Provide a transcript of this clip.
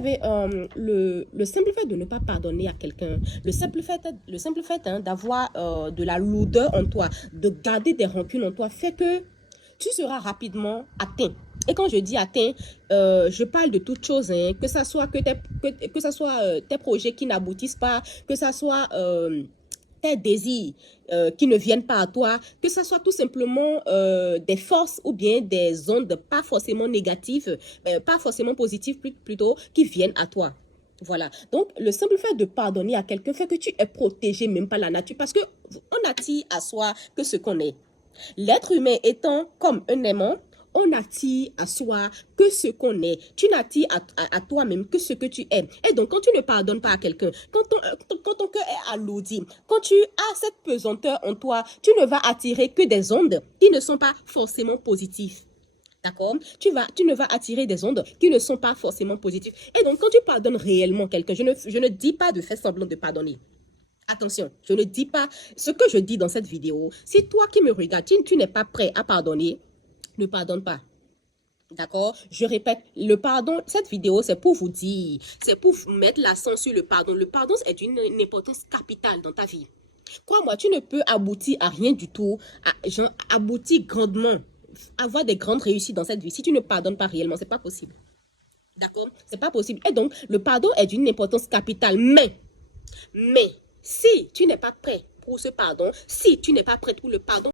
savez, le simple fait de ne pas pardonner à quelqu'un, le simple fait d'avoir de la lourdeur en toi, de garder des rancunes en toi, fait que tu seras rapidement atteint. Et quand je dis atteint, je parle de toutes choses, hein, que ça soit tes projets qui n'aboutissent pas, que ça soit tes désirs qui ne viennent pas à toi, que ce soit tout simplement des forces ou bien des ondes pas forcément négatives, pas forcément positives plutôt, qui viennent à toi. Voilà. Donc, le simple fait de pardonner à quelqu'un fait que tu es protégé même par la nature parce que on attire à soi que ce qu'on est. L'être humain étant comme un aimant, on attire à soi que ce qu'on est. Tu n'attires à toi-même que ce que tu es. Et donc, quand tu ne pardonnes pas à quelqu'un, quand ton cœur est alourdi, quand tu as cette pesanteur en toi, tu ne vas attirer que des ondes qui ne sont pas forcément positives. D'accord? Tu ne vas attirer des ondes qui ne sont pas forcément positives. Et donc, quand tu pardonnes réellement quelqu'un, je ne dis pas de faire semblant de pardonner. Attention, je ne dis pas ce que je dis dans cette vidéo. Si toi qui me regardes, tu n'es pas prêt à pardonner, ne pardonne pas. D'accord? Je répète, le pardon, cette vidéo, c'est pour vous dire, c'est pour vous mettre l'accent sur le pardon. Le pardon est d'une importance capitale dans ta vie. Crois-moi, tu ne peux aboutir à rien du tout, aboutir grandement, avoir des grandes réussites dans cette vie. Si tu ne pardonnes pas réellement, c'est pas possible. D'accord? C'est pas possible. Et donc, le pardon est d'une importance capitale. Mais, si tu n'es pas prêt pour ce pardon, si tu n'es pas prêt pour le pardon,